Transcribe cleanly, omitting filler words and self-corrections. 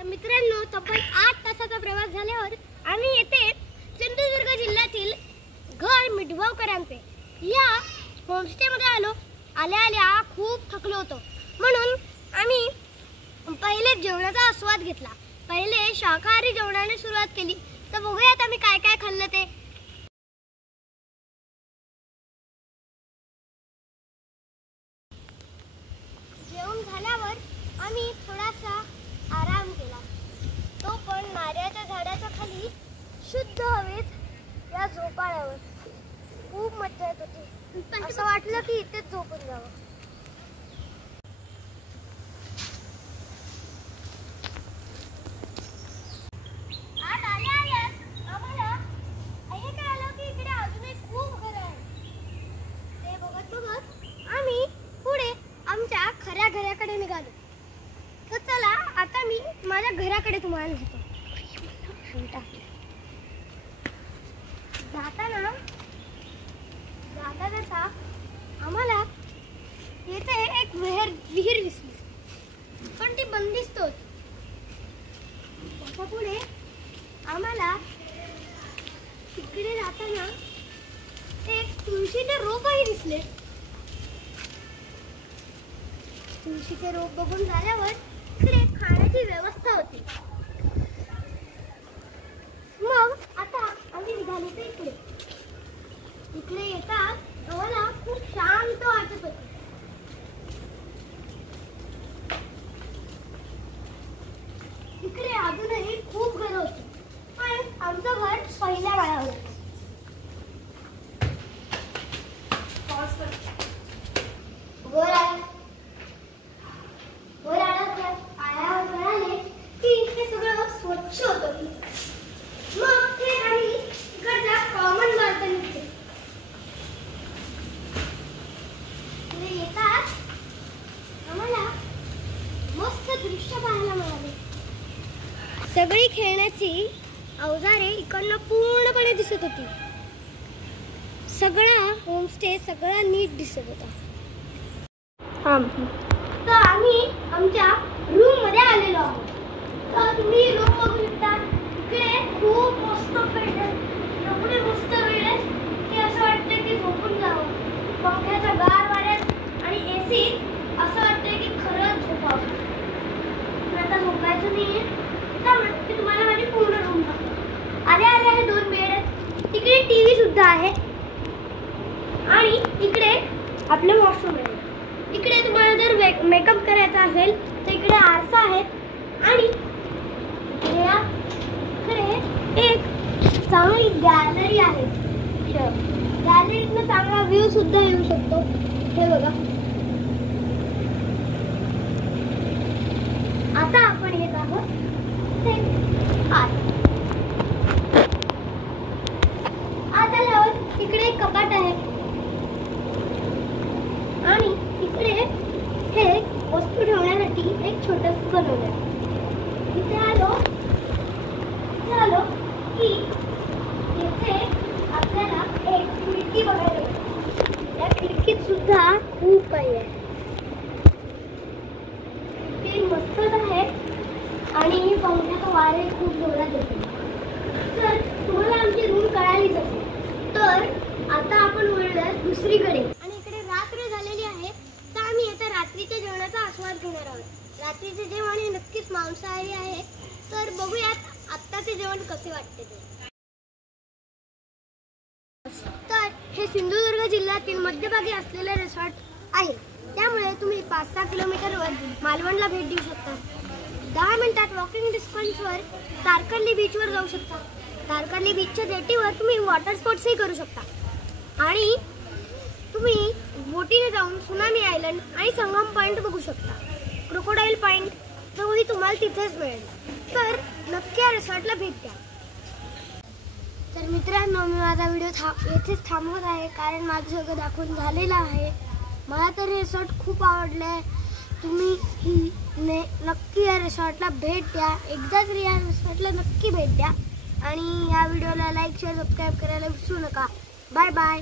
तर मित्रांनो, तब्बल 8 तासाचा प्रवास झाल्यावर आम्ही येथे सिंधुदुर्ग जिल्ह्यातील घर मिठगावकरांचे या होमस्टेमध्ये आलो. आल्या खूप थकलो होतो, म्हणून आम्ही पहिले जेवणाचा आस्वाद घेतला. पहिले शाकाहारी जेवणाने सुरुवात केली. तर बघूयात आम्ही काय काय खाल्लं ते. जेवण झाल्यावर आम्ही थोडासा आराम केला, तो पण नारळाच्या झाडाच्या खाली शुद्ध हवेत या झोपाळ्यावर. खूप मजा येत होती. असं वाटलं की इथेच झोपून जावं. आत आल्या आम्हाला हे कळलं की इकडे अजून एक खूप घर आहे. ते बघत आम्ही पुढे आमच्या खऱ्या घराकडे निघालो. तर चला आता मी माझ्या घराकडे तुम्हाला नेतो. जाता आम्हाला येथे एक विहीर दिसली, पण ती बंदिस्त होती. पुढे आम्हाला तिकडे जाताना एक तुळशीचे रोपही दिसले. तुळशीचे रोप बघून झाल्यावर इकडे खाण्याची व्यवस्था होती. मग आता आम्ही निघालो ते इकडे येतात आम्हाला खूप शांत वाटत होते. इकडे अजूनही खूप घर होती, पण आमचं घर पहिल्या माळ्यावर होतं. आल्यावर म्हणाले की इथे सगळं स्वच्छ होतं. मग ते आम्ही इकडच्या कॉमन बाल्कनीत येतात आम्हाला मस्त दृश्य पाहायला मिळाले. सगळी खेळण्याची अवजारे इकडनं पूर्णपणे दिसत होती. सगळा होमस्टे सगळा नीट दिसत होता. तर आम्ही आमच्या रूम मध्ये आलेलो आहोत. तर तुम्ही रूम बघू शकता. इकडे खूप मस्त बेड आहे. एवढे मस्त बेड आहे की असं वाटतं की झोपून जावं. पंख्याच्या गार वाऱ्यात आणि एसी असं वाटतंय की खरंच झोपावं. आता झोपायचं नाहीये, तर तुम्हाला माझी पूर्ण रूम दाखवतो. आले हे 2 बेड आहेत. तिकडे टीव्ही सुद्धा आहे आणि इकडे आपलं वॉशरूम आहे. इकडे तुम्हाला जर मेकअप करायचा असेल तर इकडे आरसा आहे आणि इकडे एक चांगली गॅलरी आहे. गॅलरीतनं चांगला व्ह्यू सुद्धा येऊ शकतो. हे बघा. आता आपण येत आहोत ते आत आल्यावर इकडे एक कपाट आहे आणि इकडे हे वस्तू ठेवण्यासाठी एक छोटंसं बनवलं आहे. इथे आलो की इथे आपल्याला एक खिडकी बघायला मिळते. या खिडकीत सुद्धा खूप काही आहे. ते मस्तच आहे आणि पंख्याचा वारे खूप जोरात येतो. तर तुम्हाला आमची रूम कळालीच असेल. तर आता आपण वळलं दुसरीकडे आणि इकडे रात्र झालेली आहे. तर आम्ही आता रात्रीच्या जेवणाचा आस्वाद घेणार आहोत. रात्रीचे जेवण हे नक्कीच मांसाहारी आहे. तर बघूयात आत्ताचे जेवण कसे वाटते ते. तर हे सिंधुदुर्ग जिल्ह्यातील मध्यभागी असलेले रिसॉर्ट आहे. त्यामुळे तुम्ही 5-6 किलोमीटरवर मालवणला भेट देऊ शकता. 10 मिनिटात वॉकिंग डिस्टन्सवर तारकर्ली बीचवर जाऊ शकता. तारकर्ली बीचच्या जेटीवर तुम्ही वॉटर स्पोर्ट्सही करू शकता आणि तुम्ही बोटीने जाऊन सुनामी आयलंड आणि संगम पॉइंट बघू शकता. क्रोकोडाईल पॉइंट तोही तुम्हाला तिथेच मिळेल. तर नक्की या रिसॉर्टला भेट द्या. तर मित्रांनो, मी माझा व्हिडिओ येथेच थांबवत आहे, कारण माझं सगळं दाखवून झालेलं आहे. मला तर रिसॉर्ट खूप आवडलं आहे. तुम्ही नक्की या रिसॉर्टला भेट द्या. एकदा तरी या रिसॉर्टला नक्की भेट द्या आणि या व्हिडिओला लाईक शेअर सबस्क्राईब करायला विसरू नका. Bye bye.